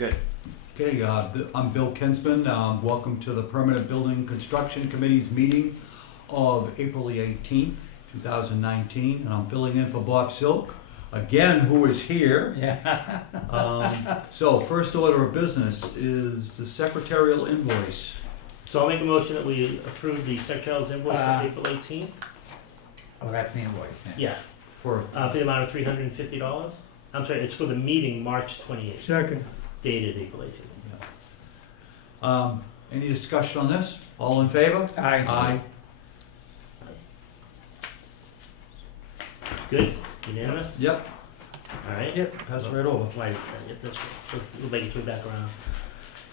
Good. Okay, I'm Bill Kinsman. Welcome to the Permanent Building Construction Committee's meeting of April the 18th, 2019, and I'm filling in for Bob Silk, again, who is here. Yeah. So, first order of business is the secretarial invoice. So I'll make a motion that we approve the secretarial's invoice for April 18th. Oh, that's the invoice. Yeah, For, for the amount of $350. I'm sorry, it's for the meeting March 28th, Second. dated April 18th. any discussion on this? All in favor? Aye. Aye. Good, unanimous? Yep, All right. yep, pass it right over. Why did I get this one? So we'll make it through back around.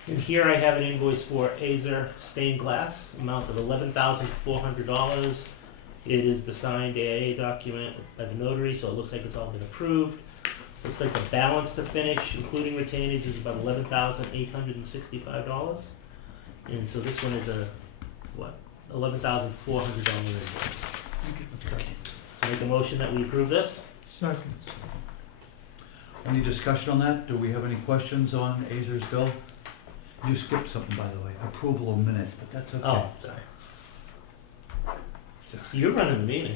And here I have an invoice for Azer stained glass, amount of $11,400. It is the signed AIA document by the notary, so it looks like it's all been approved. Looks like the balance to finish, including retainage, is about $11,865. And so this one is a, what, $11,400 invoice. That's correct. So make a motion that we approve this? Second. Any discussion on that? Do we have any questions on Azer's bill? You skipped something, by the way, approval of minutes, but that's okay. Oh, sorry. You're running the meeting.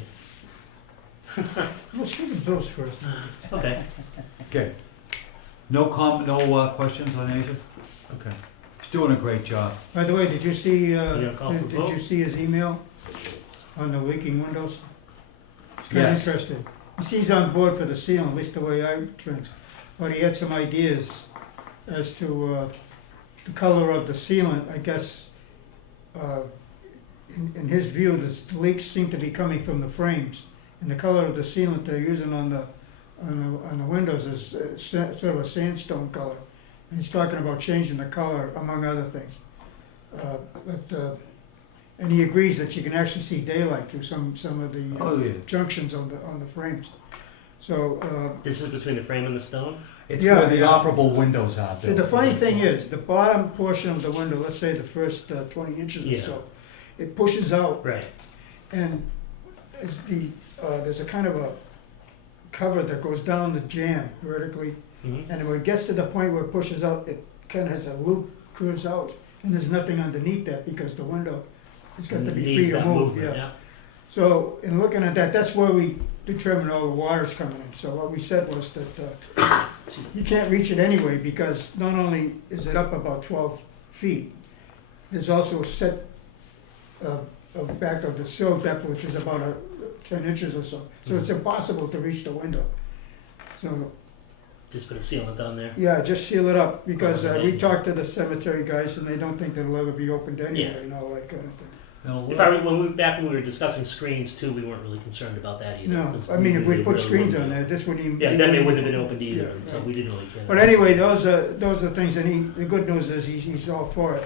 Let's do the bills first. Okay. Okay. No questions on Azer? Okay. He's doing a great job. By the way, did you see, gonna call for did vote? you see his email on the leaking windows? It's kind of Yes. interesting. He sees on board for the ceiling, at least the way I trans, but he had some ideas as to the color of the sealant. I guess, in his view, the leaks seem to be coming from the frames. And the color of the sealant they're using on the windows is sort of a sandstone color. And he's talking about changing the color, among other things. And he agrees that you can actually see daylight through some of the Oh, yeah. junctions on the frames. So, This is between the frame and the stone? It's Yeah. where the operable windows are. so the funny thing is, the bottom portion of the window, let's say the first 20 inches or Yeah. so, it pushes out. Right. And there's a kind of a cover that goes down the jamb vertically, Mm-hmm. and when it gets to the point where it pushes out, it kind of has a loop, curves out, and there's nothing underneath that because the window has got to be free Needs to that move. movement, yeah. So in looking at that, that's where we determined all the water's coming in. So what we said was that you can't reach it anyway because not only is it up about 12 feet, there's also a set of back of the sill depth, which is about 10 inches or so. So it's impossible to reach the window. So, Just put a sealant on there. yeah, just seal it up because Oh, we okay. talked to the cemetery guys and they don't think it'll ever be opened anyway, Yeah. you know, that kind of thing. When we were discussing screnes too, we weren't really concerned about that either. No, 'cause I mean, if we really put screens wouldn't on be. there, this wouldn't even. Yeah, then they wouldn't have been opened either, Yeah, and so right. we didn't really care. But anyway, those are things, and the good news is he's all for it.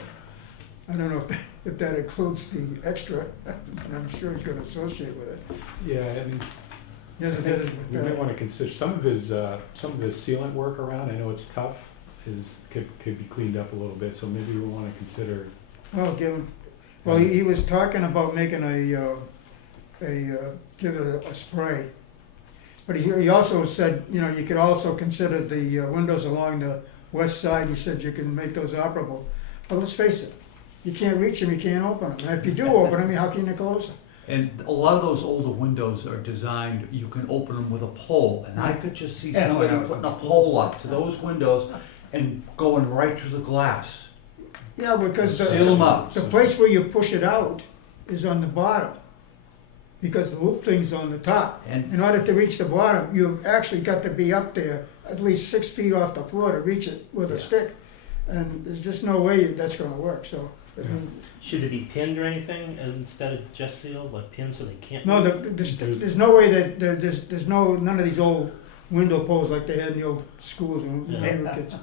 I don't know if that includes the extra, but I'm sure he's gonna associate with it. Yeah, I mean, He hasn't hit us we with might that. want to consider some of his sealant work around. I know it's tough. Could be cleaned up a little bit. So maybe we want to consider. Well, well, he was talking about making give it a spray. But he also said, you know, you could also consider the windows along the west side. He said you can make those operable. But let's face it, you can't reach them, you can't open them. And if you do open them, how can you close them? And a lot of those older windows are designed, you can open them with a pole, and I could just see Yeah, somebody when I was putting a in school. pole up to those windows and going right through the glass. Yeah, because Seal them up. the place where you push it out is on the bottom, because the loop thing's on the top. And In order to reach the bottom, you've actually got to be up there at least 6 feet off the floor to reach it with a Yeah. stick. And there's just no way that's gonna work, so. I mean, Should it be pinned or anything instead of just sealed, like pinned so they can't? no, move? there's no way that, there's none of these old window poles like they had in the old schools when we were kids.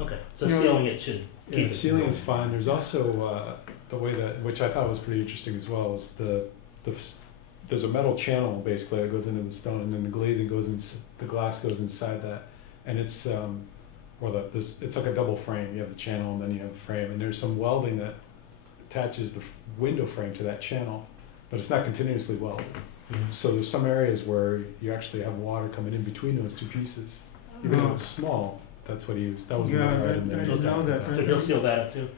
Okay, so You know, sealing it should Yeah, keep it. ceiling is fine. There's also the way that, which I thought was pretty interesting as well, is there's a metal channel basically that goes into the stone, and then the glazing goes in, the glass goes inside that, and it's it's like a double frame. You have the channel and then you have the frame, and there's some welding that attaches the window frame to that channel, but it's not continuously welded. Mhm. So there's some areas where you actually have water coming in between those two pieces, even though Oh. it's small. That's what he was, that was Yeah, another I item that he was didn't know talking that. So about. he'll seal that up too.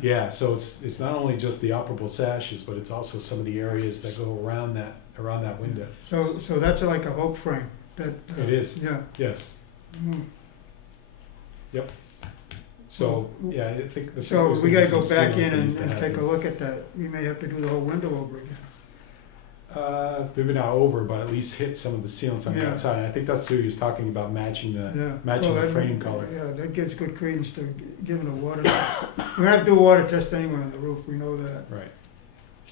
Yeah, so it's not only just the operable sashes, but it's also some of the areas that go around that window. So that's like a hope frame, that. It is. Yeah. Yes. Mm. So, yeah, I think. So we gotta go back in and and take a look at that. We may have to do the whole window over again. Maybe not over, but at least hit some of the sealants on the Yeah. outside. I think that's what he was talking about, matching Yeah. matching Well, the that- frame color. Yeah, that gives good credence to giving a water test. We're gonna have to do a water test anyway on the roof, we know that, Right.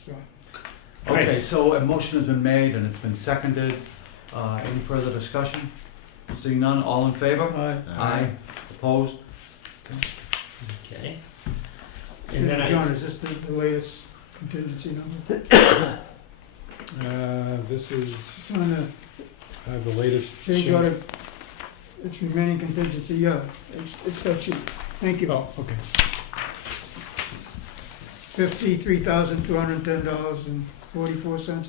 so. Okay, so a motion has been made and it's been seconded. Any further discussion? Seeing none, all in favor? Aye. Opposed? Okay. And then John, is this the latest contingency number? This is It's on the the latest. change sheet. order, it's remaining contingency, yeah, it's that sheet. Thank you. Oh, okay. $53,210.44.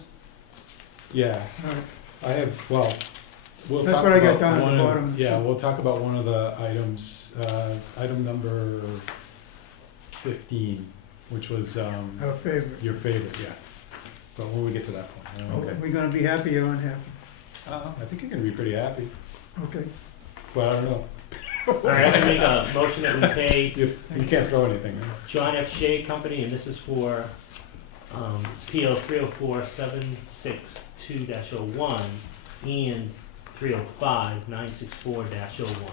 Yeah, All right. I have, well, we'll That's talk what I got about down at the one of- bottom of the Yeah, sheet. we'll talk about one of the items, item number 15, which was Our favorite. your favorite, yeah. But when we get to that point. Okay. Are we gonna be happy or unhappy? I think you're gonna be pretty happy, Okay. but I don't know. All right, I'm gonna make a motion that we pay You can't throw anything, right? John F. Shea Company, and this is for, it's PO 304762-01 and 305964-01.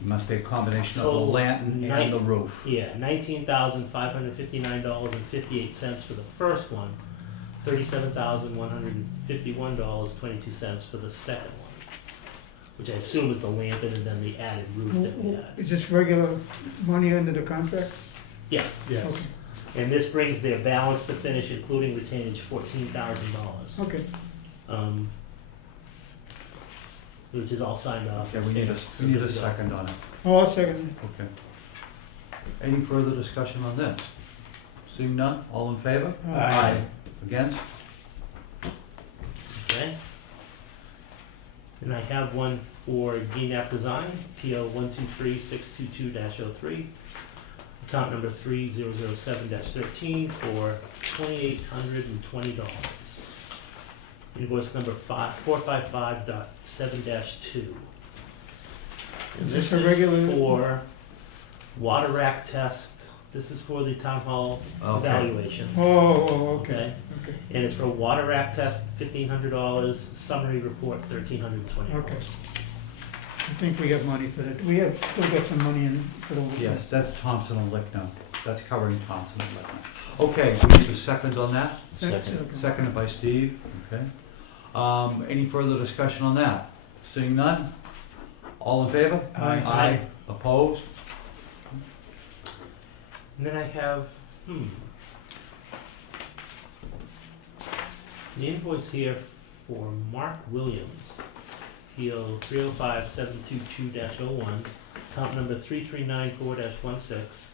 It must be a combination of the Total lantern and the roof. Yeah, $19,559.58 for the first one, $37,151.22 for the second one, which I assume is the lantern and then the added roof that we had. Is this regular money under the contract? Yeah, Yes. Okay. and this brings their balance to finish, including retainage, $14,000. Okay. Which is all signed off. Okay, and we need stamped, we need a so good to go. second on it. Oh, I'll second Okay. Any further discussion on this? Seeing none, all in favor? it. Against? Okay. And I have one for DNAP Design, PO 123622-03, account number 3007-13 for $2,820. Invoice number 455.7-2. And Is this this a regular? is for water rack test. This is for the town hall Okay. evaluation. Oh, okay, Okay, okay. and it's for water rack test, $1,500, summary report, $1,320. Okay. I think we have money for that. We have, still got some money in for the. Yes, that's Thompson and Licknow. That's covering Thompson and Licknow. Okay, we need a second on that. Seconded by Steve, okay. Any further discussion on that? Seeing none? All in favor? Aye. Aye. Opposed? And then I have, the invoice here for Mark Williams, PO 305722-01, account number 3394-16.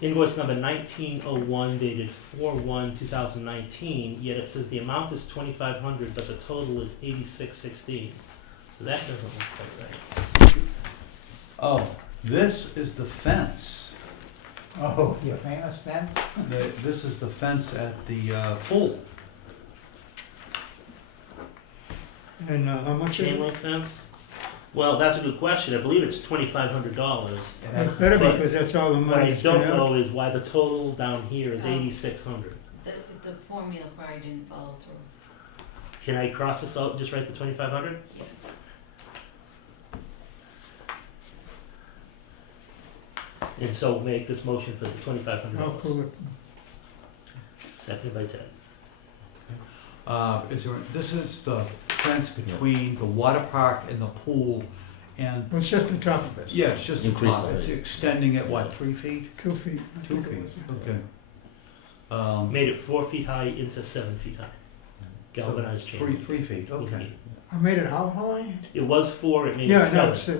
Invoice number 1901 dated 4/1/2019, yet it says the amount is $2,500, but the total is $8616. So that doesn't look quite right. Oh, this is the fence. Oh, your famous fence? This is the fence at the pool. And how much is Chain it? link fence? Well, that's a good question. I believe it's $2,500. It's better But- because that's all the What money I that's don't coming out. know is why the total down here is Oh. 8,600. The formula probably didn't follow through, Can I cross this out, just write the 2,500? yes. And so make this motion for the I'll $2,500. prove it. Seconded by Ted. This is the fence between the water park and the pool, and, Well, it's just the top of it, yeah, it's just the Increase top. the It's height. extending it, what, 3 feet? 2 feet. I 2 think it feet, was. okay. Made it 4 feet high into 7 feet high. Galvanized chain. 3 feet, okay. I made it how high? It was 4, it made Yeah, it no, 7. it's,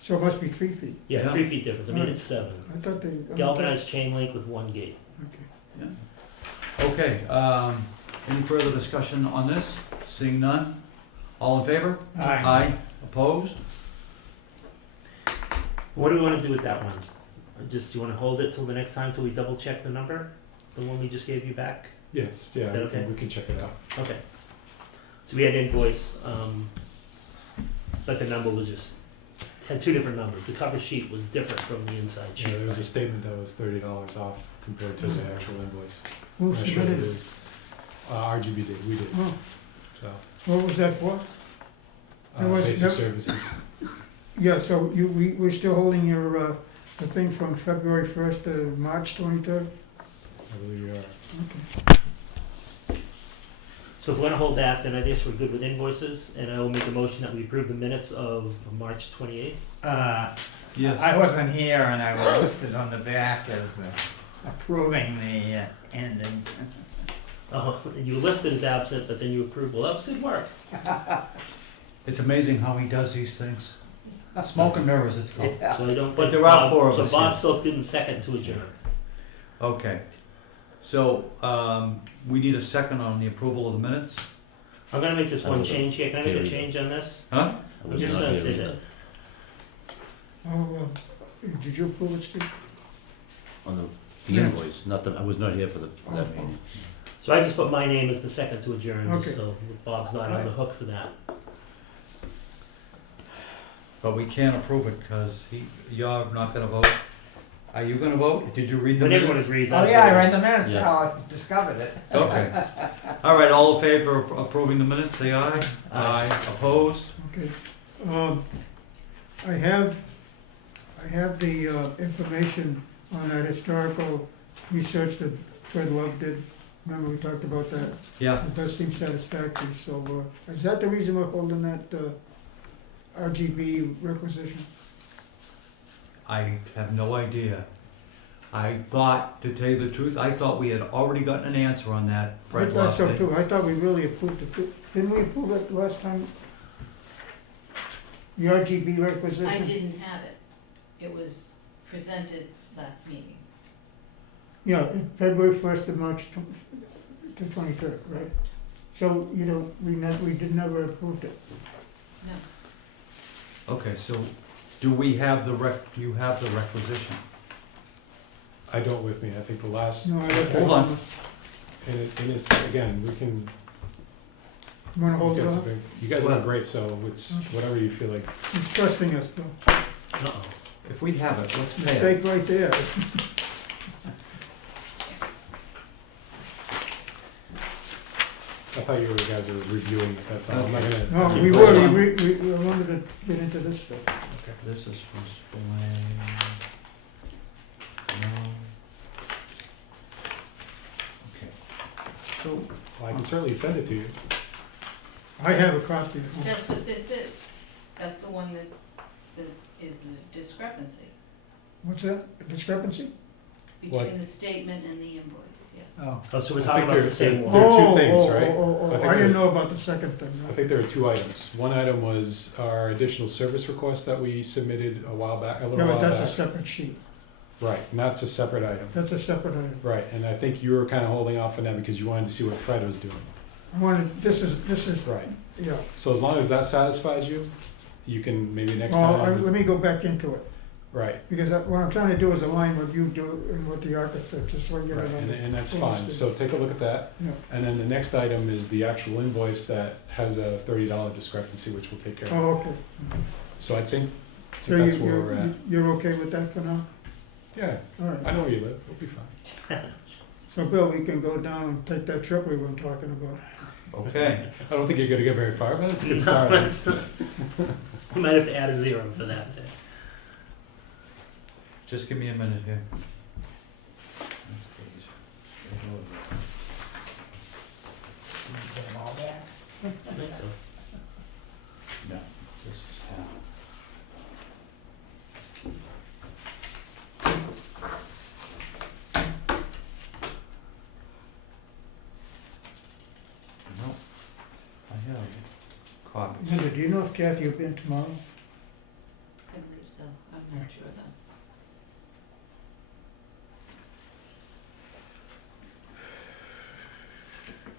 so it must be 3 feet. Yeah, Yeah. 3 feet difference. I made Alright. it 7. I thought they. Galvanized chain link with 1 gate. Okay. Okay, any further discussion on this? Seeing none? All in favor? Aye. Opposed? What do we wanna do with that one? Just, do you wanna hold it till the next time, till we double check the number? The one we just gave you back? Yes, yeah, Is that okay? we can check it out. Okay. So we had an invoice, but the number was just, had two different numbers. The cover sheet was different from the inside sheet. Yeah, there was a statement that was $30 off compared to the actual invoice. Who I'm not sure submitted what it? it is. RGB did, we did, Oh, so. what was that for? It was Basic never- services. Yeah, so we're still holding your, the thing from February 1st to March 23rd? I believe we are. Okay. So if we're gonna hold that, then I guess we're good with invoices, and I will make a motion that we approve the minutes of March 28th. Yes. I wasn't here and I was listed on the back as approving the ending. Oh, you listed as absent, but then you approved. Well, that was good work. It's amazing how he does these things. Smoke and mirrors, it's called. So I don't. But think there are Bob- four of so us Bob here. Silk didn't second to adjourn. Okay. So, we need a second on the approval of the minutes? I'm gonna make this I one wasn't change here. Can I make here a either. change on this? Huh? I I'm was just not gonna here say either. that. Oh, did you approve it, Steve? On the Minutes. invoice, not the, I was not here for that meeting. So I just put my name as the second to adjourn, Okay. just so Bob's not on the hook for that. But we can't approve it because you're not gonna vote. Are you gonna vote? Did you read the When everyone minutes? agrees, Oh, yeah, I read the Yeah. minutes, how I discovered it. Okay. All right, all in favor of approving the minutes, say aye. Aye. Opposed? Okay. I have the information on that historical research that Fred Love did. Remember we talked about that? Yeah. It does seem satisfactory, so is that the reason we're holding that RGB requisition? I have no idea. I thought, to tell you the truth, I thought we had already gotten an answer on that. I Fred thought Love so did. too. I thought we really approved it. Didn't we approve it last time? The RGB I requisition? didn't have it. It was presented last meeting. Yeah, February 1st to March to 23rd, right? So, we never approved it. No. Okay, so do we have do you have the requisition? I don't with me, I think the last, No, I left Hold it on. and it's, again, we can, You wanna hold it off? you guys Well- are great, so it's whatever you feel like. He's trusting us, Bill. Uh-oh. If we have it, let's pay it. Mistake right there. I thought you guys were reviewing it, that's all. I'm not Okay. gonna. No, keep we going were, on. we wanted to get into this stuff. This is from Spillane. No. Okay. So, Well, I can certainly send it to you. I have a copy at home. That's what this is. That's the one that is the discrepancy What's that, a discrepancy? What? between the statement and the invoice, yes. Oh, Oh, so we're I talking think about there- the same there- one. there are two Oh, things, oh, right? oh, oh, I think I didn't there- know about the second thing, no. I think there are two items. One item was our additional service request that we submitted a little Yeah, while but that's a back. separate sheet. Right, and that's a separate item. That's a separate item. Right, and I think you were kind of holding off on that because you wanted to see what Fred was doing. I wanted, this is, Right, yeah. so as long as that satisfies you, you can maybe next Well, time. let me go back into it, Right, because what I'm trying to do is align what you do and what the architect, just so you right, know. and that's fine. Understood. So take a look at that. Yeah. And then the next item is the actual invoice that has a $30 discrepancy, which we'll take care of. Oh, okay. So I think So that's where we're at. you're okay with that for now? Yeah, All I right. know where you live, we'll be fine. So Bill, we can go down and take that trip we were talking about. okay. I don't think you're gonna get very far, but it's a good No, start. We might have to add a zero for that. Just give me a minute here. get them all back? I think so. No, this is town. No, I have copies. Linda, do you know if Kathy will be in tomorrow? I believe so. I'm not sure though.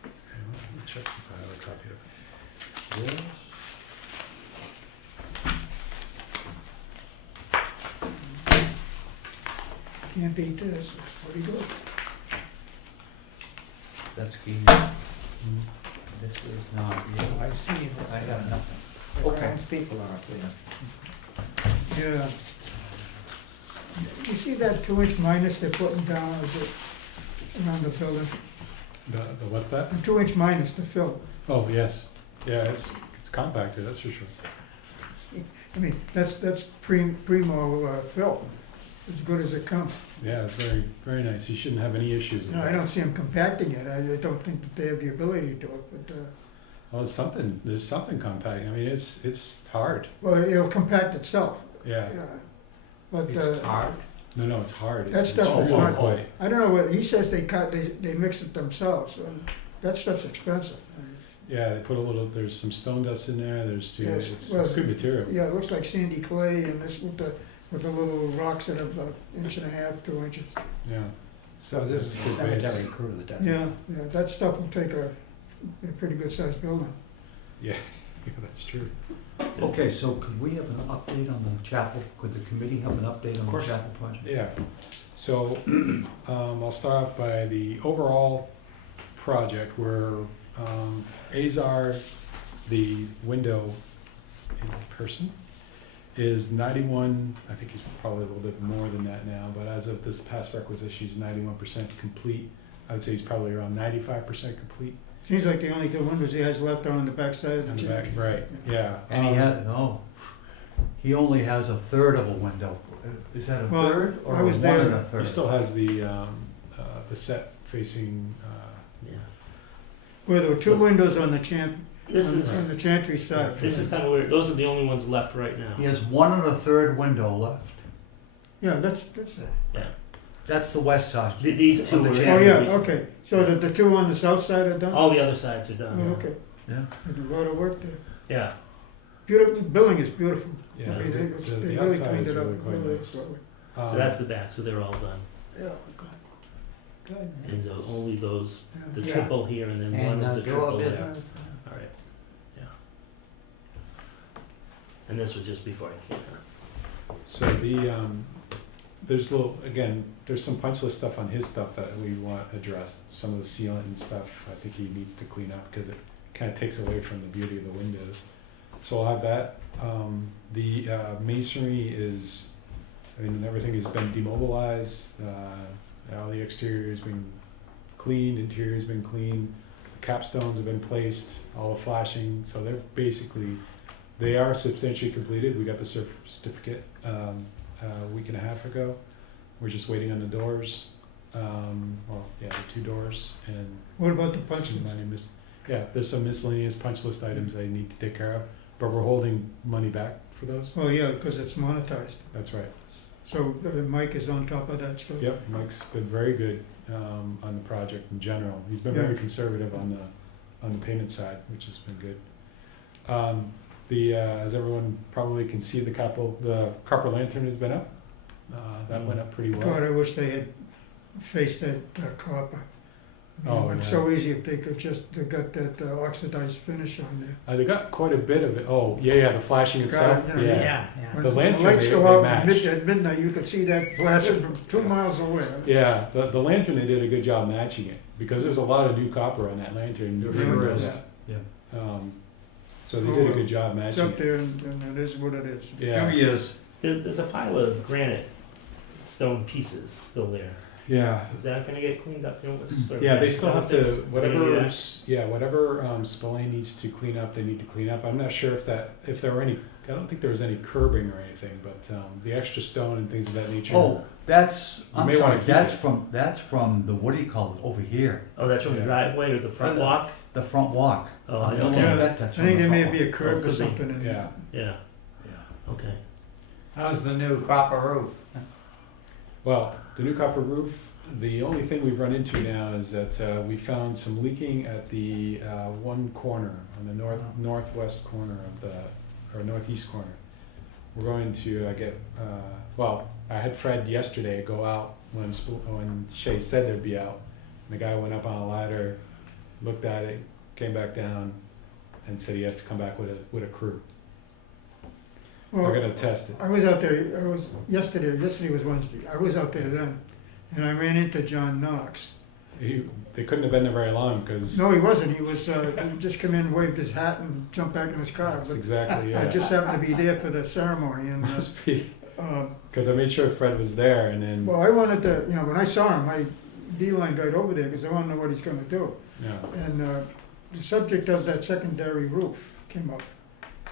Let me check if I have a copy of it. Yes. Can't beat this, it's pretty good. That's key. This is not, I see, I got nothing. Okay. Those people are there. Yeah. You see that 2-inch minus they're putting down, is it around the building? The what's that? A 2-inch minus to fill. Oh, yes. Yeah, it's compacted, that's for sure. I mean, that's primo fill, as good as it comes. Yeah, it's very, very nice. You shouldn't have any issues with No, I that. don't see them compacting it, I don't think that they have the ability to do it, but, Well, there's something compacting. I mean, it's hard. well, it'll compact itself, Yeah. yeah. But, It's hard. No, it's hard. That stuff it's is really hard. quite. I don't know what, he says they mix it themselves, and that stuff's expensive. Yeah, they put there's some stone dust in there, Yes, it's well, good material. Yeah, it looks like sandy clay, and this with the little rocks that are about 1.5 to 2 inches. Yeah. So this is a Good cemetery base. crew that does it. Yeah, that stuff will take a pretty good sized building. Yeah, that's true. okay, so could we have an update on the chapel? Could the committee have an update on the course. chapel project? Yeah. So I'll start off by the overall project where Azar, the window in person, is 91, I think he's probably a little bit more than that now, but as of this past requisition, he's 91% complete. I would say he's probably around 95% complete Seems like the only two windows he has left are on the back side of on the the back, church. right, yeah. And he only has a third of a window. Is that a Well, third or I a was one there. and a third? He still has the set facing, Yeah. Well, there were two windows on the This is, on the chantry side. this is kind of weird. Those are the only ones left right now. He has 1 1/3 window left. Yeah, that's Yeah. That's the west side. These two On the are. channel. oh, yeah, okay. So the two on the south side are done? All the other sides are done. Oh, okay. Yeah. There's a lot of work there. Yeah. Beautiful, building is beautiful. yeah, I mean, the, it's- the, they the really outside cleaned is it up really quite really nice. well. So that's the back. So they're all done. Yeah, good. Good. And so only those, the Yeah. Yeah. triple here and then one And of the door triple there. business? All right. Yeah. And this was just before I came here. So there's some punch list stuff on his stuff that we want addressed. Some of the sealant and stuff, I think he needs to clean up because it kind of takes away from the beauty of the windows. So I'll have that. The masonry is, everything has been demobilized. All the exterior has been cleaned, interior has been cleaned. The capstones have been placed, all the flashing. So they are substantially completed. We got the certificate a week and a half ago. We're just waiting on the doors. The 2 doors and What about the punch some list? there's some miscellaneous punch list items I need to take care of, but we're holding money back for those. Oh, yeah, because it's monetized. That's right. So Mike is on top of that stuff. Yep, Mike's been very good on the project in general. He's been very Yeah. conservative on the payment side, which has been good. As everyone probably can see, the copper lantern has been up. That went up pretty well. God, I wish they had faced that copper. Oh, It's yeah. so easy if they could they got that oxidized finish on there. They got quite a bit of it. Oh, yeah, the flashing itself. God, you know, Yeah. When The lantern, lights they go out matched. at midnight, you could see that flashing from 2 miles away. Yeah, the lantern, they did a good job matching it, because there's a lot of new copper on that lantern. There You should sure know is. that. Yeah. So they did a good job It's matching up it. there and it is what it is. Yeah. 2 years. There's a pile of granite stone pieces still there. Yeah. Is that gonna get cleaned up? You know, what's the story? Yeah, with they that? still Is have that to, whatever, Yeah. whatever Spillane needs to clean up, they need to clean up. I'm not sure if there were any, I don't think there was any curbing or anything, but the extra stone and things of that nature. Oh, I'm may wanna sorry, keep that's from the, what do you call it, over here? Oh, that's from the Yeah. driveway or the front walk? The front walk. Oh, I don't okay. know Yeah. that that's I on think the there may front be a walk. curb or could be. something in there. Yeah. Yeah, Yeah. okay. How's the new copper roof? Well, the new copper roof, the only thing we've run into now is that we found some leaking at the one corner, on the northwest corner or northeast corner. We're going to I had Fred yesterday go out when Shay said they'd be out. And the guy went up on a ladder, looked at it, came back down, and said he has to come back with a crew. Well, They're gonna test it. I was out there, yesterday was Wednesday, I was out there then, and I ran into John Knox. They couldn't have been there very long, because No, he wasn't, he just come in, waved his hat and jumped back in his car. that's But exactly, I yeah. just happened to be there for the ceremony and, Must be, uh, because I made sure Fred was there, and then, well, I wanted to, when I saw him, I beelined right over there because I want to know what he's gonna do. yeah. And, the subject of that secondary roof came up.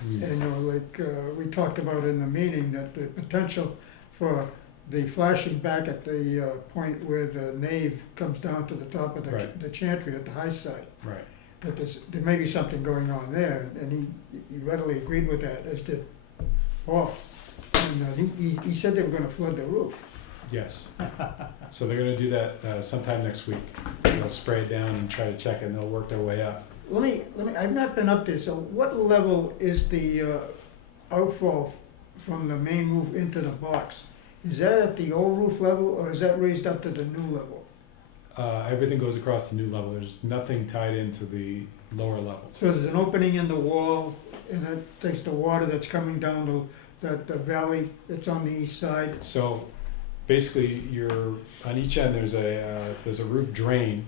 Mm. And, we talked about in the meeting that the potential for the flashing back at the, point where the nave comes down to the top of Right. the chantry at the high side, Right, that there may be something going on there, and he readily agreed with that, as did Paul. And, he said they were gonna flood the roof. yes. So they're gonna do that sometime next week. They'll spray it down and try to check it, and they'll work their way up. Let me, I've not been up there, so what level is the, outfall from the main roof into the box? Is that at the old roof level, or is that raised up to the new level? Everything goes across the new level. There's nothing tied into the lower level. So there's an opening in the wall, and that takes the water that's coming down the valley that's on the east side. So basically, on each end, there's a roof drain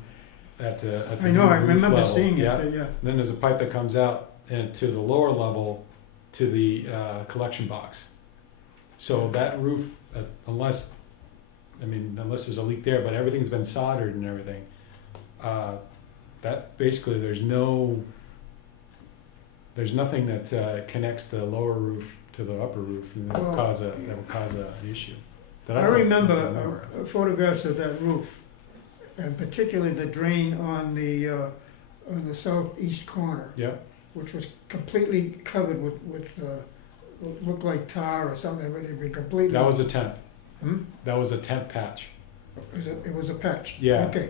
at the I know, new I roof remember level. seeing it, Yeah. yeah. Then there's a pipe that comes out and to the lower level to the collection box. So that roof, unless there's a leak there, but everything's been soldered and everything, that basically there's nothing that connects the lower roof to the upper roof, and that will Well, cause an issue. That I don't- remember photographs of that roof, and particularly the drain on the southeast corner, Yeah, which was completely covered with what looked like tar or something, but it was completely. that was a temp. Hmm? That was a temp patch. It was a patch? Yeah. Okay.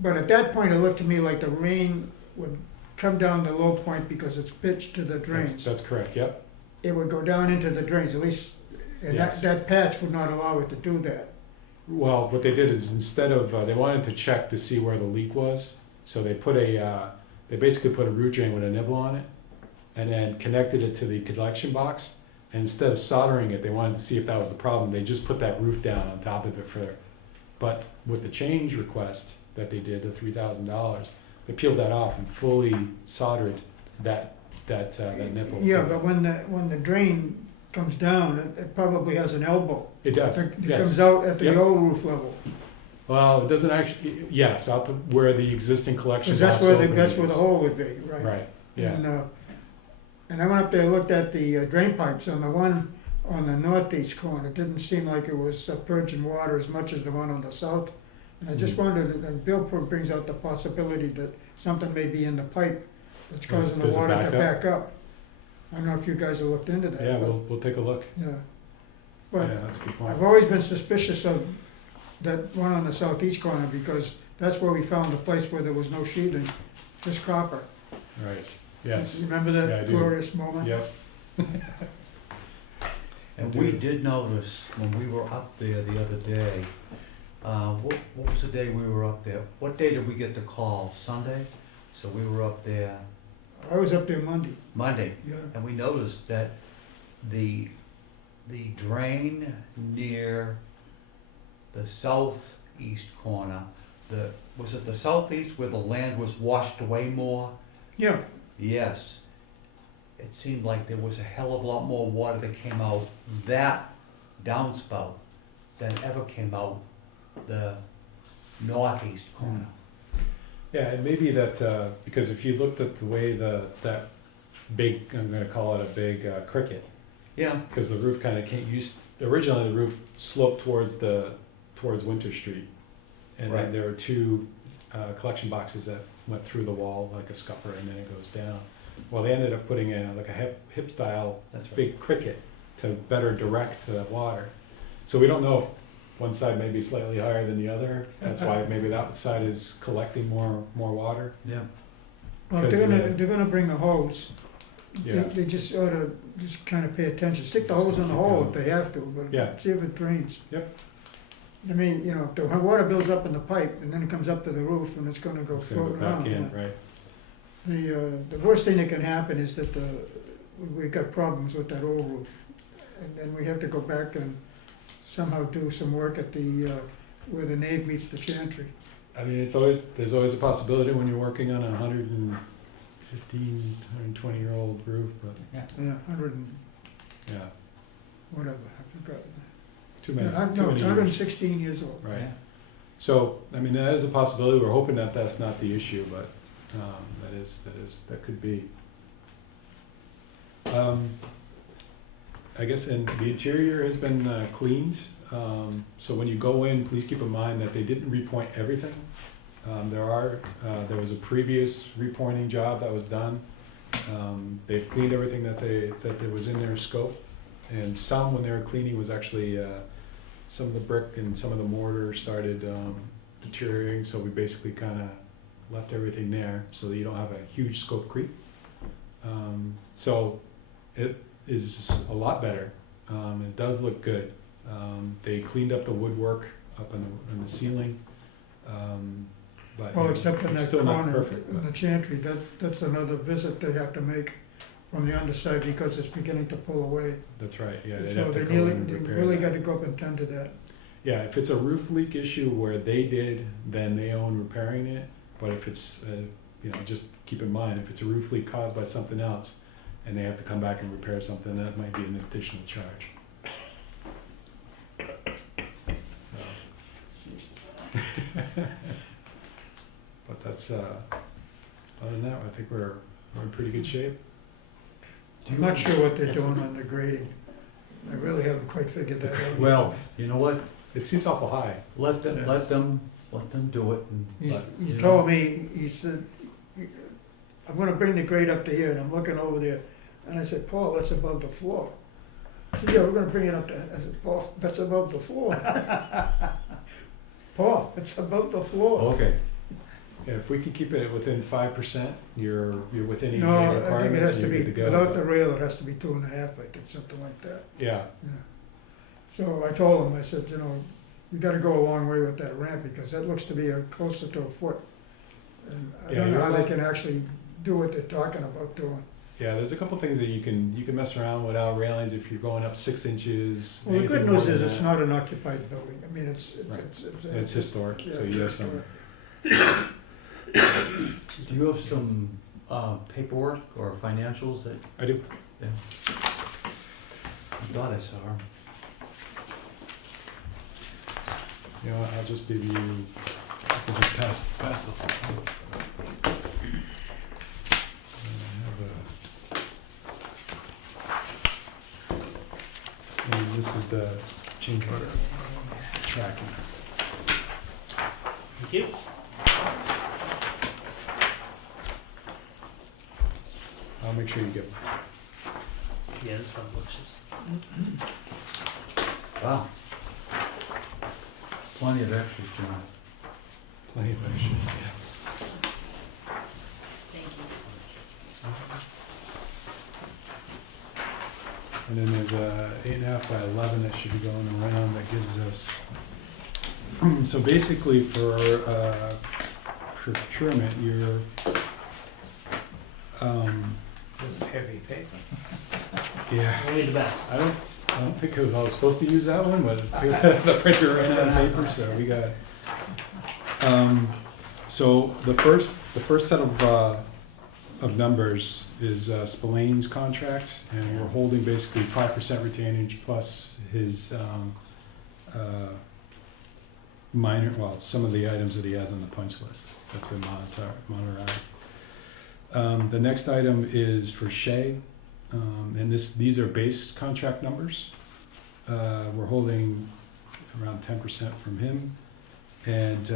But at that point, it looked to me like the rain would come down the low point because it's pitched to the drains. That's correct, yep. It would go down into the drains, at least, and Yes. that patch would not allow it to do that. Well, what they did is instead of, they wanted to check to see where the leak was, so they basically put a root drain with a nibble on it, and then connected it to the collection box, and instead of soldering it, they wanted to see if that was the problem, they just put that roof down on top of it but with the change request that they did, the $3,000, they peeled that off and fully soldered that nipple. Yeah, to but when the drain comes down, it probably has an elbow. it does, It yes. comes out at the Yep. old roof level. Well, it doesn't actually, yes, out to where the existing collection Because box that's where opening the is. hole would be, right? Right, yeah. And I went up there and looked at the drain pipes, on the one on the northeast corner, it didn't seem like it was purging water as much as the one on the south. And I just wondered, and Bill brings out the possibility that something may be in the pipe that's causing the There's a water to backup? back up. I don't know if you guys have looked into that. Yeah, but- we'll take a look. Yeah. Yeah, But that's a good point. I've always been suspicious of that one on the southeast corner, because that's where we found the place where there was no sheathing, just copper. Right, yes, You remember Yeah, I that do. glorious moment? yep. And we did notice when we were up there the other day, what was the day we were up there? What day did we get the call? Sunday? So we were up there I was up there Monday, Monday, yeah. and we noticed that the drain near the southeast corner, was it the southeast where the land was washed away more? Yeah, Yes. It seemed like there was a hell of a lot more water that came out that downspout than ever came out the northeast corner. Yeah, it may be that, because if you looked at the way that big, I'm gonna call it a big cricket, Yeah, because the roof kinda originally the roof sloped towards Winter Street. And then Right. there were two collection boxes that went through the wall like a scupper, and then it goes down. Well, they ended up putting in like a hip style that's right. big cricket to better direct the water. So we don't know if one side may be slightly higher than the other. That's why maybe that side is collecting more water. Yeah. well, if Because they're gonna bring the hose. Yeah. They just ought to just kind of pay attention, stick the hose in the hole if they have to, but Yeah. see if it drains. Yep. I mean, if the water builds up in the pipe and then it comes up to the roof and it's gonna go It's gonna go floating back around. in, Yeah. right? The worst thing that can happen is that we've got problems with that old roof. And then we have to go back and somehow do some work at the, where the nave meets the chantry. I mean, there's always a possibility when you're working on a 115, 120-year-old roof, but Yeah, 100 and yeah, whatever, I forgot. too many. No, too it's many 116 years old. Right. Yeah. So, I mean, that is a possibility. We're hoping that that's not the issue, but that could be. I guess, and the interior has been cleaned. So when you go in, please keep in mind that they didn't repoint everything. There was a previous repointing job that was done. They've cleaned everything that was in their scope, and some, when they were cleaning, was actually some of the brick and some of the mortar started deteriorating. So we basically kind of left everything there so that you don't have a huge scope creep. So it is a lot better. It does look good. They cleaned up the woodwork up in the ceiling. But Well, except in it's that still not corner, perfect, in but- the chantry, that's another visit they have to make from the underside because it's beginning to pull away. That's right, yeah, they'd So have to they go in really, and they repair really that. gotta go up and tend to that. Yeah, if it's a roof leak issue where they did, then they own repairing it. But if it's, just keep in mind, if it's a roof leak caused by something else and they have to come back and repair something, that might be an additional charge. So. But that's, other than that, I think we're in pretty good shape. I'm not sure what they're doing on the grading. I really haven't quite figured that out. Well, you know what, It seems awful high. let them do it, and, He you know. told me, he said, I'm gonna bring the grade up to here, and I'm looking over there, and I said, Paul, that's above the floor. He said, yeah, we're gonna bring it up to, I said, Paul, that's above the floor. Paul, it's above the floor. Okay, Yeah, if we can keep it within 5%, you're within ADA No, I think it requirements, has to you're be, good to go. without the rail, it has to be 2.5, I think, something like that, Yeah, yeah. So I told him, I said, you gotta go a long way with that ramp, because that looks to be closer to a foot. And I Yeah, don't know you're how they right. can actually do what they're talking about doing. yeah. There's a couple things that you can mess around without railings if you're going up 6 inches. Well, the anything good more news than is it's that. not an occupied building, I mean, it's. Right. It's It's historic, yeah, so it's you have some. historic. do you have some paperwork or financials that, I do. I thought I saw 'em. You know what? I'll just give you. I can just pass those. And this is the change order tracking. Thank you. I'll make sure you get one. Yeah, this one looks just. Wow. Plenty of extras, John. Plenty of extras, yeah. Thank you. And then there's a 8.5 by 11 that should be going around that gives us, so basically for procurement, you're, Heavy paper. yeah, Only the best. I don't think I was supposed to use that one, but the printer ran out of paper, so we got, so the first set of numbers is Spillane's contract, and we're holding basically 5% retainage plus his some of the items that he has on the punch list. That's been monitorized. The next item is for Shay, and these are base contract numbers. We're holding around 10% from him, and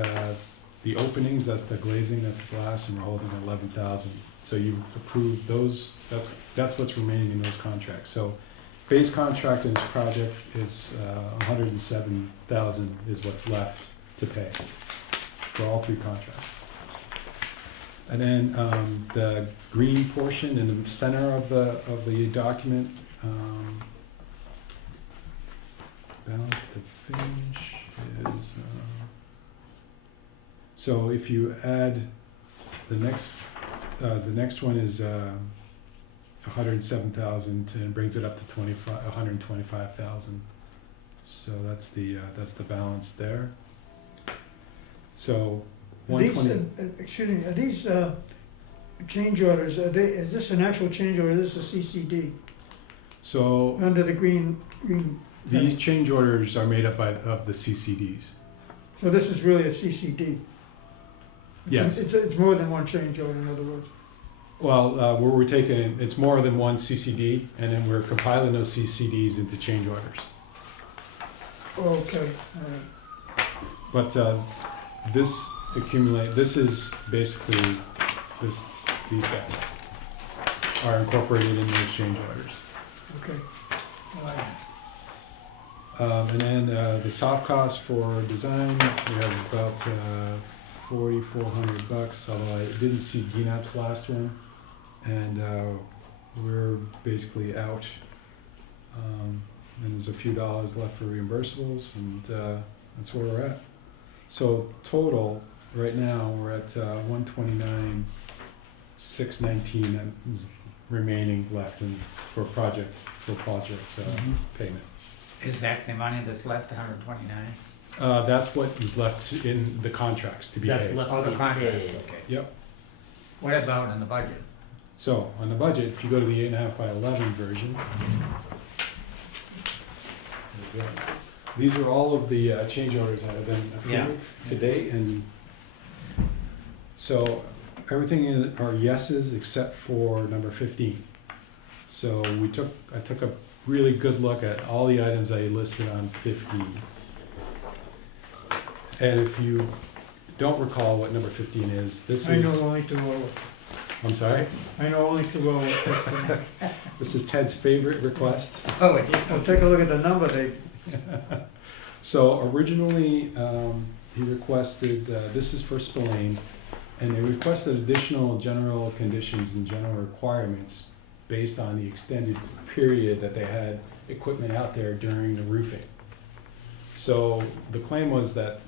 the openings, that's the glazing, that's the glass, and we're holding 11,000. So you've approved those. That's what's remaining in those contracts. So base contract in this project is 107,000 is what's left to pay for all 3 contracts. And then the green portion in the center of the document, balance to finish is. So if you add the next one is $107,000 and brings it up to $125,000. So that's the balance there. So These, 120. excuse me, are these, change orders, is this an actual change order, is this a CCD? So Under the green, these change orders are made up of the CCDs. so this is really a CCD? Yes. It's more than one change order, in other words. Well, where we're taking it's more than one CCD, and then we're compiling those CCDs into change orders. Okay, all right. But this is basically these guys are incorporated in those change orders. Okay. All right. And then the soft cost for design, we have about $4,400. Although I didn't see GNAP's last one, and we're basically out. And there's a few dollars left for reimbursables, and that's where we're at. So total, right now, we're at 129,619 is remaining left for project payment. Is that the money that's left, 129? That's what is left in the contracts to be That's paid. left Oh, to the be contracts, paid. okay. Yep. What about in the budget? So on the budget, if you go to the 8.5 by 11 version, there you go. These are all of the change orders that have been Yeah. approved to date, and so everything are yeses except for number 15. So I took a really good look at all the items I listed on 15. And if you don't recall what number 15 is, this I is, know only too well. I'm sorry, I know only too well. this is Ted's favorite request. Oh, it is. Well, take a look at the number, they, So originally, he requested, this is for Spillane, and they requested additional general conditions and general requirements based on the extended period that they had equipment out there during the roofing. So the claim is that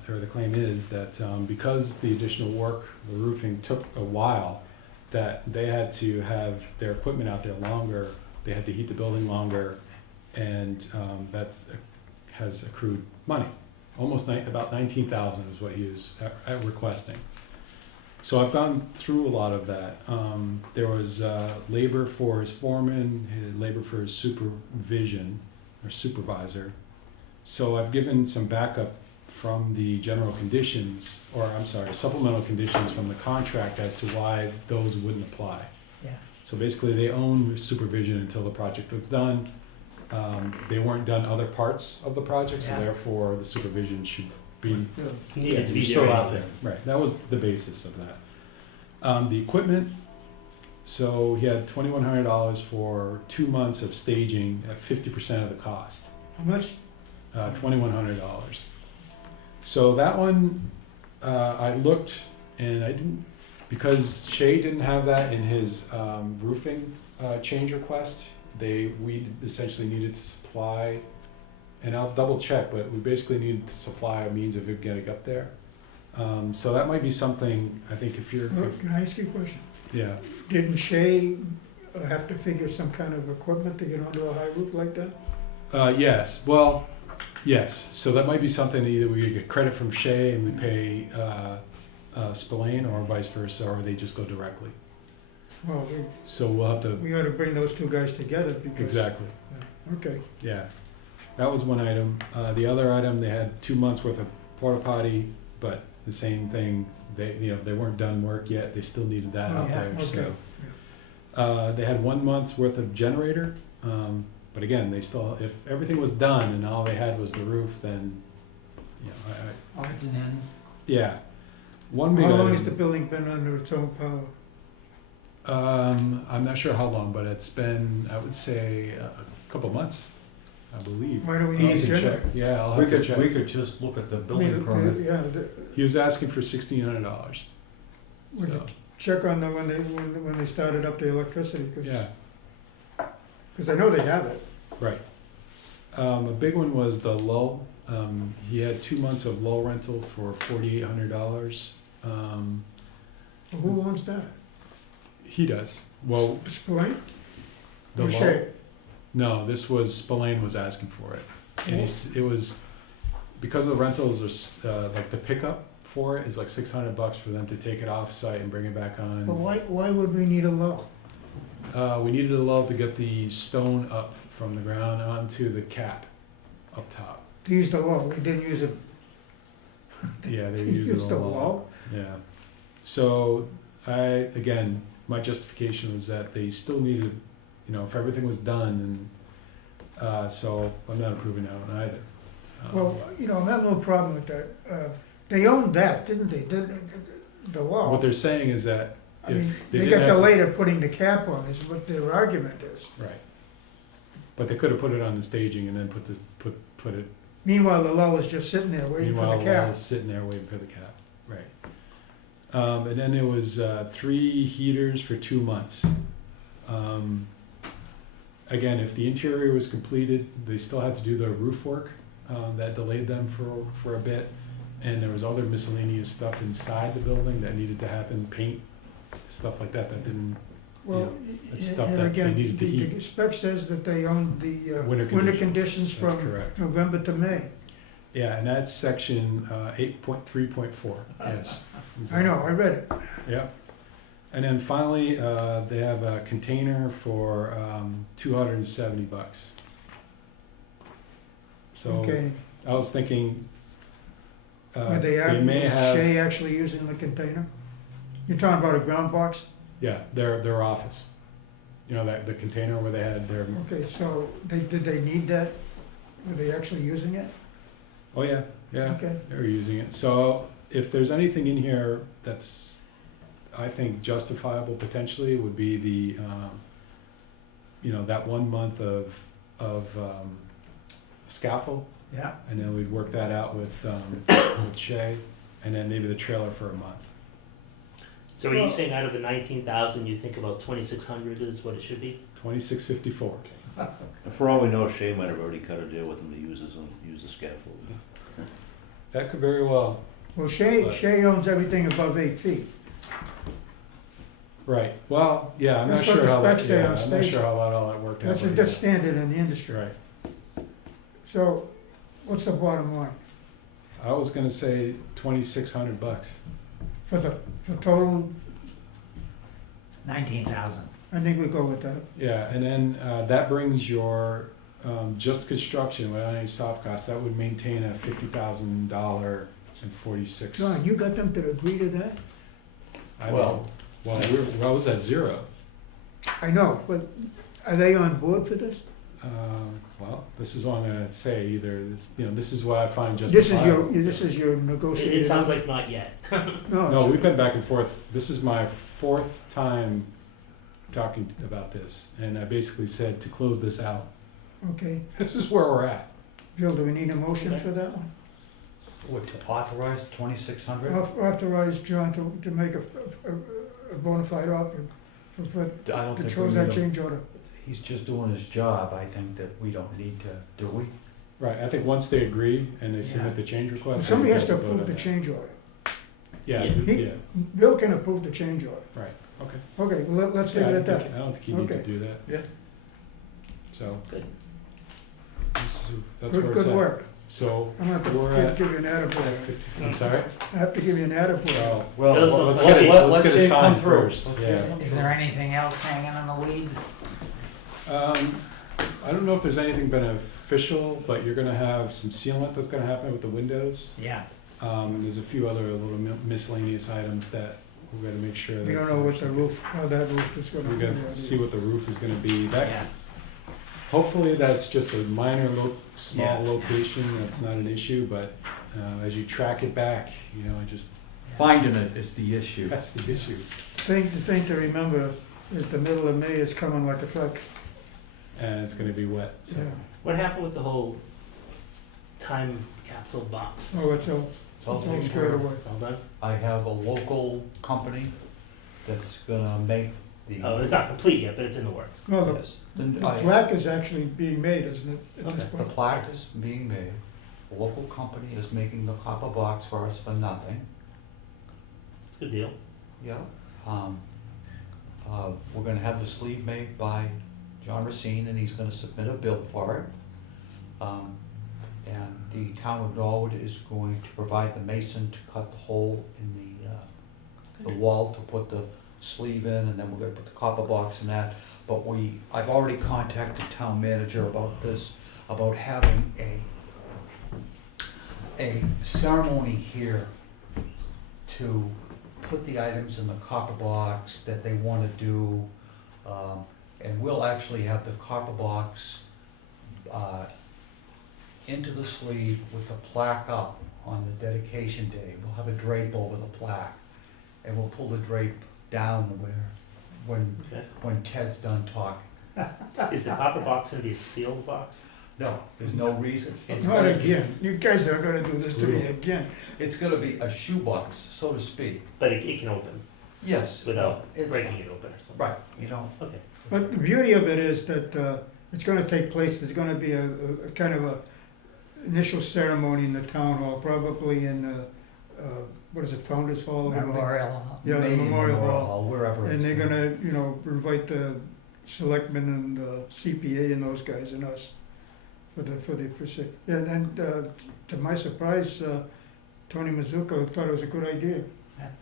because the additional work, the roofing took a while, that they had to have their equipment out there longer, they had to heat the building longer, and has accrued money. About 19,000 is what he was requesting. So I've gone through a lot of that. There was labor for his foreman, labor for his supervisor. So I've given some backup from the supplemental conditions from the contract as to why those wouldn't apply. Yeah. So basically, they own supervision until the project was done. They weren't done other parts of the project, so Yeah. therefore the supervision should be Needed to be still there. out there. Right, that was the basis of that. The equipment, so he had $2,100 for 2 months of staging at 50% of the cost. how much? $2,100. So that one, I looked and I didn't, because Shay didn't have that in his roofing change request. We essentially needed to supply, and I'll double check, but we basically needed to supply a means of getting up there. So that might be something, I think if you're, Can I ask you a question? yeah. Didn't Shay have to figure some kind of equipment to get onto a high roof like that? Yes, so that might be something that either we get credit from Shay and we pay Spillane, or vice versa, or they just go directly. Well, So we'll have to, we ought to bring those two guys together because. exactly. Okay, Yeah, that was one item. The other item, they had 2 months worth of porta potty, but the same thing. They weren't done work yet. They still needed that Oh, out yeah, there. okay. So they had 1 month's worth of generator, but again, they still, if everything was done and all they had was the roof, then Odds and ends. yeah. One big How long item, has the building been under its own power? I'm not sure how long, but it's been, I would say, a couple months, I believe. Why do we I'll need a have to generator? check. Yeah, I'll We have to could, check. we could just look at the I building mean, permit. yeah, He was asking for $1,600. would you So, check on them when they started up the electricity? yeah, Because I know they have it. right. A big one was the low. He had 2 months of low rental for $4,800. Well, who owns that? He does. Well, Spillane? The O'Shea. low, no, this was, Spillane was asking for it. And it was, because the rentals are, like the pickup for it is like $600 for them to take it off site and bring it back But on. why would we need a low? We needed a lull to get the stone up from the ground onto the cap up top. To use the low, we didn't use it, Yeah, they to use use it the a lot. low? Yeah. So again, my justification was that they still needed, if everything was done, and so I'm not approving that one either. Well, I have no problem with that. They owned that, didn't they? The low. What they're saying is that I mean, if they they didn't got have to- delayed at putting the cap on, is what their argument is. right, but they could have put it on the staging and then put it. Meanwhile, the low is just sitting there waiting for Meanwhile, the while cap. it's sitting there waiting for the cap, right. And then there was 3 heaters for 2 months. Again, if the interior was completed, they still had to do the roof work. That delayed them for a bit. And there was other miscellaneous stuff inside the building that needed to happen, paint, stuff like that, that didn't, Well, it's stuff and that they again, needed to the heat. spec says that they own the Winter winter conditions. conditions That's from correct. November to May. Yeah, and that's section 8.3.4, yes. I know, I read it. Yep. And then finally, they have a container for $270. So Okay, I was thinking, are they may is have, Shea actually using the container? You're talking about a ground box? yeah, their office. That the container where they had their, Okay, so did they need that? Were they actually using it? oh yeah, yeah, Okay, they were using it. So if there's anything in here that's, I think, justifiable potentially, would be the, that 1 month of scaffold, Yeah, and then we'd work that out with Shay, and then maybe the trailer for a month. So are you Well- saying out of the 19,000, you think about 2,600 is what it should be? 2654. For all we know, Shay might have already cut a deal with them to use the scaffold. That could very well. well, But- Shea owns everything above 8 feet. Right. Well, yeah, I'm not That's what sure the how that. specs say Yeah, on I'm not stage. sure how all that worked out. That's standard in the industry. Right. So, what's the bottom line? I was gonna say $2,600. For total, 19,000. I think we go with that. Yeah, and then that brings your just construction without any soft costs. That would maintain a $50,000 and 46. John, you got them to agree to that? I know. Well, I was at 0. I know, but are they on board for this? Well, this is what I'm gonna say. Either this is what I find This justifiable. is your It, negotiated. it sounds like not yet. No, No, we've it's, been back and forth. This is my 4th time talking about this, and I basically said to close this out. okay. This is where we're at. Bill, do we need a motion Okay. for that one? What, to authorize 2,600? Authorize John to make a bona fide offer for I don't to think close we that need a, change order. he's just doing his job. I think that we don't need to, do we? Right. I think once they agree and they submit Yeah. the change request, Somebody has to everybody approve vote the on change order. that. Yeah. Yeah. Yeah. Bill can approve the change order. Right. Okay. Okay, well, let's Yeah, leave I it don't at think, that. I don't think you need to Okay. do that. Yeah. So. Good. That's where Good, it's good at. work. So I'm gonna have We're to at- give you an attaboy. I'm sorry. I have to give you an attaboy. Well, Well, Bill's not let's playing. get it. Let's get see it it come signed through. first. Let's see Yeah. it come Is through. there anything else hanging in the weeds? I don't know if there's anything beneficial, but you're gonna have some sealant that's gonna happen with the windows. Yeah, And there's a few other little miscellaneous items that we're gonna make sure that. We don't know what the roof, how that roof is gonna We be. gotta see what the roof is gonna be. That, yeah. hopefully that's just a minor small Yeah. location, that's not an issue, but, as you track it back, I just, Finding it is the issue. that's the issue. The thing to remember is the middle of May is coming like a truck. And it's gonna be wet, so. Yeah. What happened with the whole time capsule box? Oh, it's all I'll take squared care. away. It's all done? I have a local company that's gonna make the. Oh, it's not complete yet, but it's in the works. No, Yes. the The, I- plaque is actually being made, isn't it, at this Okay. the point? plaque is being made. A local company is making the copper box for us for nothing. It's a good deal. Yeah. We're gonna have the sleeve made by John Racine, and he's gonna submit a bill for it. And the town of Norwood is going to provide the mason to cut the hole in the wall to put the sleeve in, and then we're gonna put the copper box in that. But I've already contacted town manager about this, about having a ceremony here to put the items in the copper box that they wanna do. And we'll actually have the copper box, into the sleeve with the plaque up on the dedication day. We'll have a drape over the plaque, and we'll pull the drape down Okay. when Ted's done talking. Is the copper box gonna be a sealed box? No, there's no reason. It's Not gonna, again, you guys are gonna do this to me again. it's gonna be a shoebox, so to speak. But it can open Yes. without it's- breaking it open or something? Right, you know, Okay. But the beauty of it is that it's gonna take place, there's gonna be a kind of a initial ceremony in the town hall, probably in, what is it, Founder's Hall? Memorial Hall. Yeah, the maybe in Memorial Hall. wherever And it's. they're gonna, invite the selectmen and CPA and those guys and us for the and to my surprise, Tony Mizuko thought it was a good idea,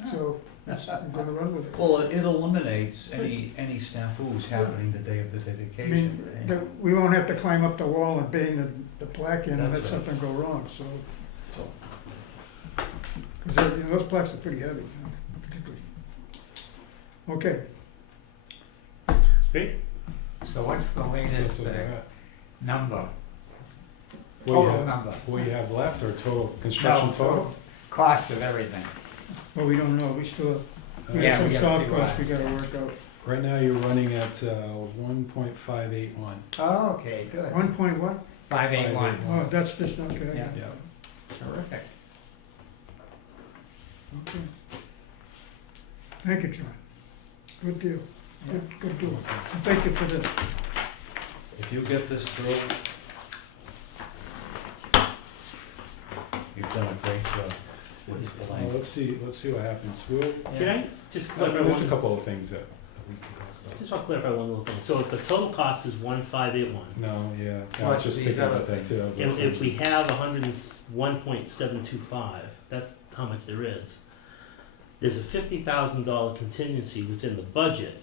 so I'm gonna run with it. Well, it eliminates any snafus happening the day of the I dedication. mean, we won't have to climb up the wall and bang the plaque in and let That's right. something go wrong, so. Cause those plaques are pretty heavy, particularly. Okay, Great. So what's the latest So, number, what you total have, number? what you have left, or total, construction No, total? Cost of everything. well, we don't know, we still, we Yeah, have some we gotta soft figure costs out. we gotta work out. Right now, you're running at 1.581. Oh, okay, good. 1 what? 581. Oh, that's this, okay. Yeah. Yeah. Terrific. Okay. Thank you, John. Good deal. Good deal. And thank you for this. If you get this through, you've done a great job with the Well, blank. let's see what happens. We'll, Can I just clarify there's a one, couple of things that we can talk about. just want to clarify one little thing. So if the total cost is 1,581, No, yeah, I Plus was just these thinking other about that too. I was if we listening. have 101.725, that's how much there is. There's a $50,000 contingency within the budget,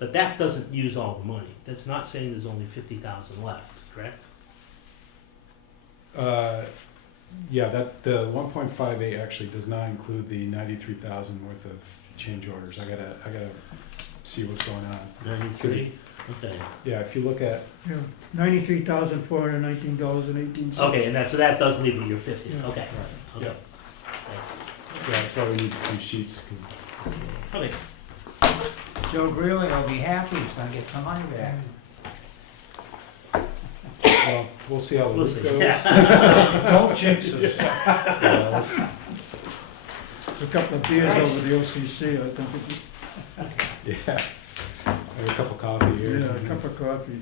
but that doesn't use all the money. That's not saying there's only 50,000 left, correct? Yeah, the 1.58 actually does not include the 93,000 worth of change orders. I gotta see what's going on. 93? Okay. Yeah, if you look at, Yeah, $93,419.18. Okay, and so that does leave you your 50. Yeah. Okay. Okay. Yeah. Thanks. yeah, that's why we need a few sheets, 'cause Okay. Joe Greeley will be happy, he's gonna get some money back. well, we'll see how the We'll week see. goes. Yeah. Don't jinx us. Yeah, let's- A couple of beers over the OCC, I think. yeah. Have a cup of coffee here. Yeah, a cup of coffee.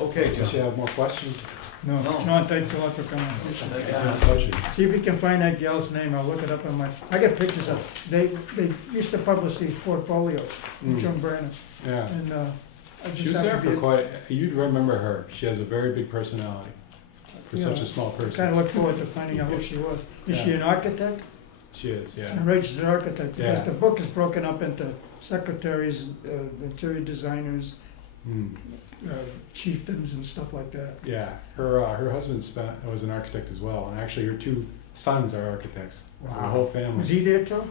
Okay, Unless you John. have more questions. No, No. John, thanks a lot for coming. My pleasure. See if we can find that gal's name, I'll look it up on I got pictures of, they used to publish these portfolios, Mm. John Brannon, Yeah. and, I She just was there happened for to quite, you'd remember her. She has a very big personality for Yeah. such a small kinda person. look forward to finding out who she was. Is she an architect? She is, She's yeah. a registered architect, because Yeah. the book is broken up into secretaries, interior designers, Mm. chieftains and stuff like that. Yeah, her husband was an architect as well, and actually her two sons are architects. So the Wow. whole family. Was he there too?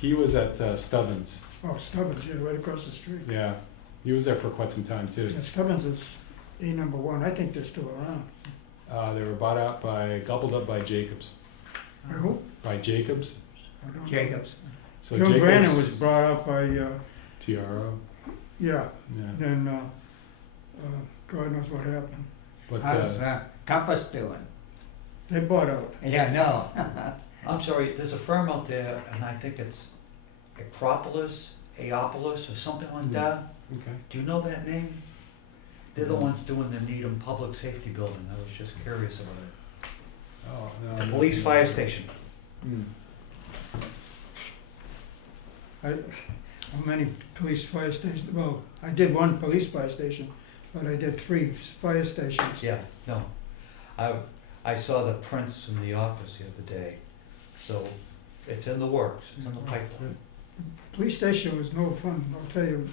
He was at Stubbins. Oh, Stubbins, yeah, right across the street. Yeah, he was there for quite some time too. Yeah, Stubbins is #1, I think they're still around. They were gobbled up by Jacobs. Who? By Jacobs. I don't know. Jacobs. So John Jacobs, Brannon was brought up by, TRO. yeah, Yeah, then, God knows what happened. but How's Compass doing? They bought out. Yeah, no. I'm sorry, there's a firm out there, and I think it's Acropolis, Aopolis, or something like Hmm. that. okay. Do you know that name? They're the No. ones doing the Needham Public Safety Building. I was just curious about it. Oh no. It's a police fire station. Mm. how many police fire stations, well, I did one police fire station, but I did 3 fire stations. Yeah, no. I saw the prints in the office the other day, so it's in the works, it's in the pipeline. Police station was no fun, I'll tell you.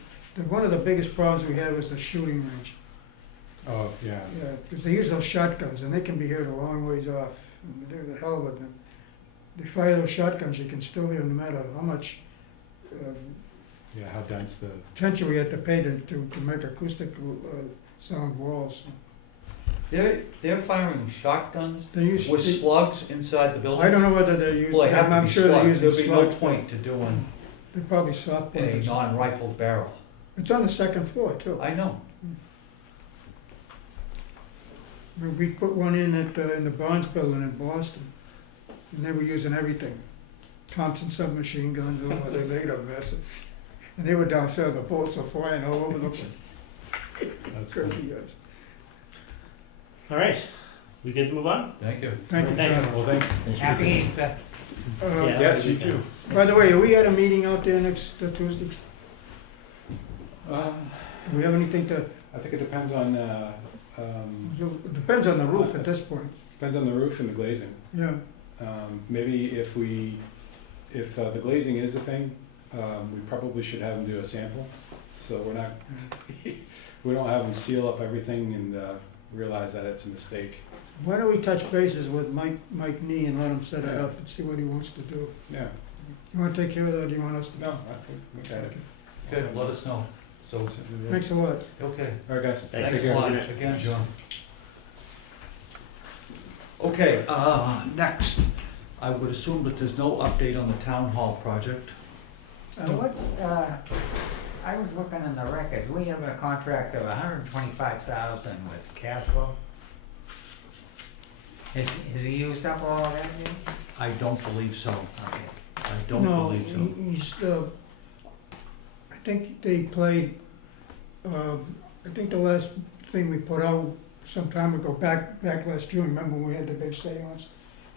One of the biggest problems we have is the shooting range. Oh, yeah. Yeah, because they use those shotguns, and they can be heard a long ways off. And they're the hell of it. And they fire those shotguns, you can still hear no matter how much Yeah, how dense the, attention we have to pay to make acoustic sound walls. They're firing shotguns They use, with slugs inside the building? I don't know whether they're using, Well, they have to I'm be sure they're slugs, using there'll be no slugs. point to doing They probably soft a bullets. non-rifled barrel. It's on the second floor too. I know. We put one in in the Barnes building in Boston, and they were using everything. Thompson submachine guns, oh, they made a mess. And they were downstairs, the bullets were flying all over the place. that's funny. Crazy guys. All right, we good to move on? Thank you. Thank you, Thanks. John. Well, thanks. Happy Easter. Uh, Yeah. Yes, you too. By the way, are we at a meeting out there next Tuesday? Um, Do we have anything to, I think it depends on, it depends on the roof at this point. depends on the roof and the glazing. Yeah, Maybe if the glazing is a thing, we probably should have them do a sample. So we're not, we don't have them seal up everything and realize that it's a mistake. why don't we touch bases with Mike Nee and let him set it up and see what he wants to do? Yeah, You wanna take care of that, or do you want us to? no, I think we got it. Good, let us know. So, Thanks a lot. okay. All right, guys. Thanks. Thanks Take a care. lot, Good night. again, John. Okay, next, I would assume that there's no update on the town hall project. What's, I was looking in the records, we have a contract of $125,000 with Caswell. Has he used up all of that yet? I don't believe so. Okay. I don't believe so. No, he's, I think they played, I think the last thing we put out some time ago, back last June, remember when we had the big seance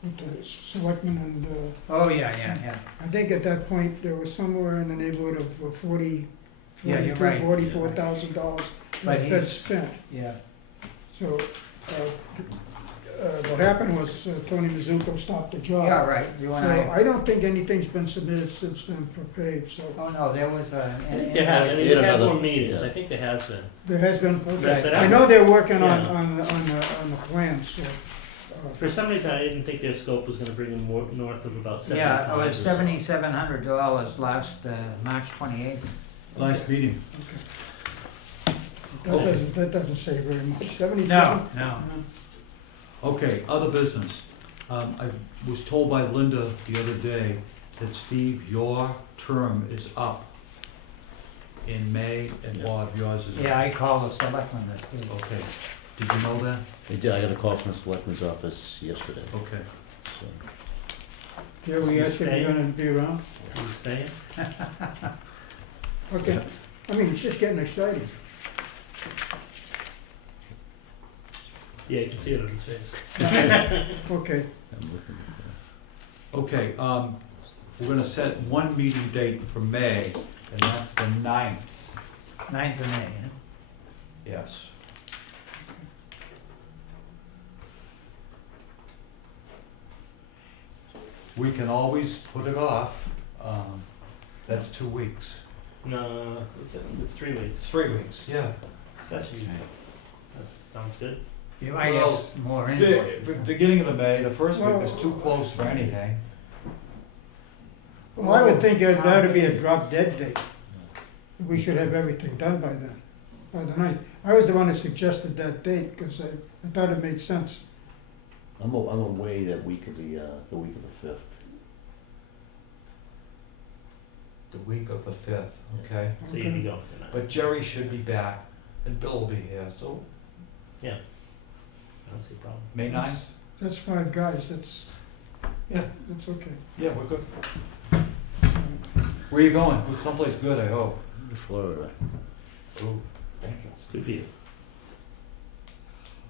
with the selectmen and, Oh, yeah. I think at that point, there was somewhere in the neighborhood of Yeah, you're right. $44,000 But that's he's, spent. yeah, So, what happened was Tony Mizuko stopped the job. yeah, right, you So and I, I don't think anything's been submitted since then for paid, so oh, no, there was a. There has, I mean, Yeah, they've had another- more meetings, yeah. I think there has been. there has been, okay. But I know they're working on, Yeah. on the plans, so. For some reason, I didn't think their scope was gonna bring them more north of about 75. Yeah, it was or so. $7,700 last, March 28th. Last meeting. That doesn't say very much, 77? No. Okay, other business. I was told by Linda the other day that Steve, your term is up in May, and Bob, yours is up. Yeah, I called the selectmen this too. Okay, did you know that? I did, I got a call from the selectman's office yesterday, Okay. so. Yeah, we asked if you're gonna be around. You staying? Okay, I mean, it's just getting exciting. Yeah, you can see it on his face. Okay, I'm looking Okay, we're gonna set one meeting date for May, and that's the 9th. 9th of May, huh? Yes. We can always put it off. That's 2 weeks. No, it's 3 weeks. 3 weeks, yeah. That's usually, that sounds good. You might Well, have more The invoices. beginning of the May, the first week is too close for anything. well, I would think that'd be a drop dead date. We should have everything done by then, by the 9th. I was the one who suggested that date, because I thought it made sense. I'm away that week of the week of the 5th. The week of the 5th, okay? So you'd be going for the night. But Jerry should be back, and Bill will be here, so I don't see a problem. May 9th? That's 5 guys, that's okay. Yeah, we're good. Where are you going? Well, someplace good, I hope. To Florida. Ooh, thank you. Good for you.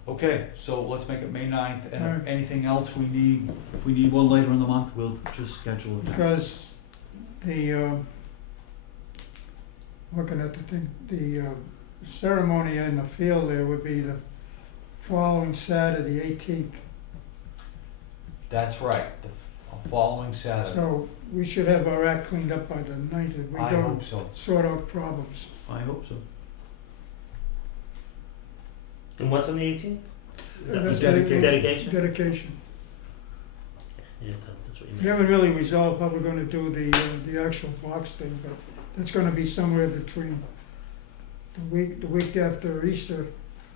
Okay, so let's make it May 9th, and if Alright. anything else we need, if we need one later in the month, we'll just schedule it then. Because the, looking at the thing, the ceremony in the field there would be the following Saturday, the 18th. That's right, the following Saturday. So we should have our act cleaned up by the 9th if we I don't hope so. sort out problems. I hope so. And what's on the 18th? That's the dedication. Dedication? Dedication. Yeah, that's what you We meant. haven't really resolved how we're gonna do the actual box thing, but that's gonna be somewhere between the week after Easter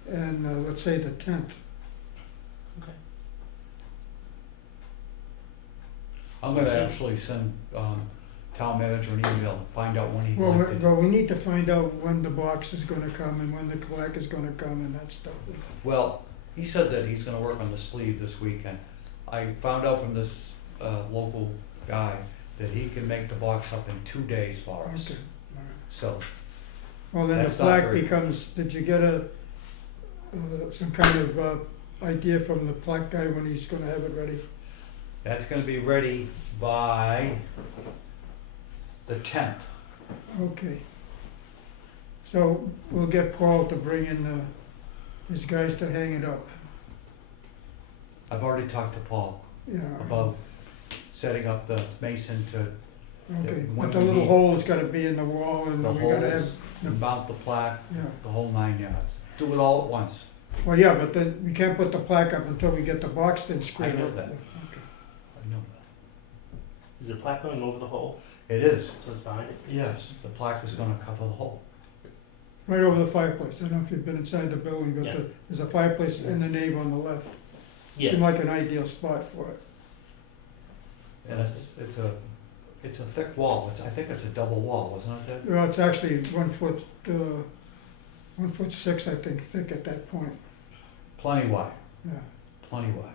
and, let's say, the 10th. I'm gonna actually send, town manager an email, and find out when he'd Well, like to. we need to find out when the box is gonna come and when the plaque is gonna come and that stuff. Well, he said that he's gonna work on the sleeve this weekend. I found out from this, local guy that he can make the box up in 2 days for us. Okay, all right. So, Well, then the That's not plaque very- becomes, did you get some kind of, idea from the plaque guy when he's gonna have it ready? that's gonna be ready by the 10th. Okay. So we'll get Paul to bring in, his guys to hang it up, I've already talked to Paul yeah. about setting up the mason to Okay, when but the we little need hole's gotta be in the wall and the we gotta have, holes, mount the plaque, yeah. the whole 9 yards. Do it all at once. Well, yeah, but then we can't put the plaque up until we get the box thing squared up. know that. Okay. I know that. Is the plaque going over the hole? It is, So it's behind it? yes, the plaque is gonna cover the hole. Right over the fireplace. I don't know if you've been inside the building, but Yeah. there's a fireplace in the nave on the left. Seemed like an ideal spot for it. And it's a thick wall, I think it's a double wall, wasn't it that? Well, it's actually 1'6", I think, thick at that point, Plenty wide, yeah. plenty wide.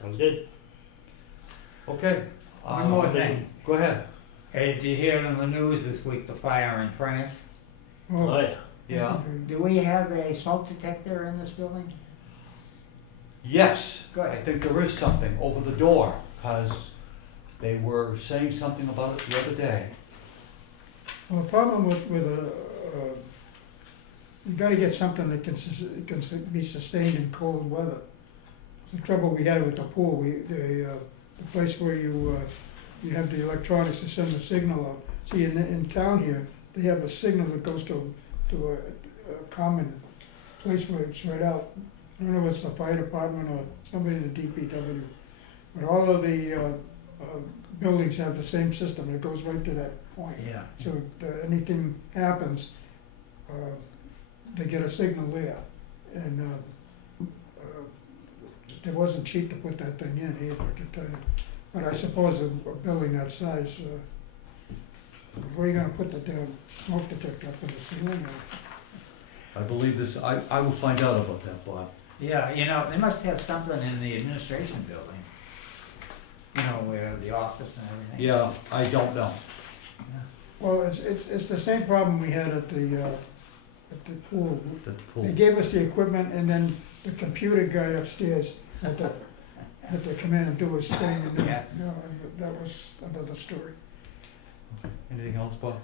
Sounds good. Okay. One more thing. Go ahead. Hey, did you hear on the news this week, the fire in France? Oh, yeah. Yeah. Do we have a smoke detector in this building? Yes, Go I ahead. think there is something over the door, because they were saying something about it the other day. Well, the problem with you gotta get something that can be sustained in cold weather. It's the trouble we had with the pool, the place where you have the electronics to send the signal out. See, in town here, they have a signal that goes to a common place where it's right out. I don't know if it's the fire department or somebody in the DPW. But all of the buildings have the same system, it goes right to that point. Yeah. So if anything happens, they get a signal there. And it wasn't cheap to put that thing in either, I can tell you. But I suppose a building that size, where are you gonna put the damn smoke detector up in the ceiling? I believe this, I will find out about that, Bob. Yeah, you know, they must have something in the administration building. You know, where the office and everything. Yeah, I don't know. Yeah. Well, it's the same problem we had at the pool. The They pool. gave us the equipment and then the computer guy upstairs had to come in and do his thing and then, Yeah. you know, that was another story. Anything else, Bob?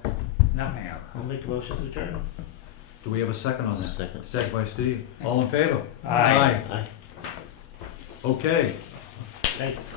Nothing else. I'll make a motion to adjourn. Do we have a second on that? Second. Second by Steve. All in favor? Aye. Aye. Okay. Thanks.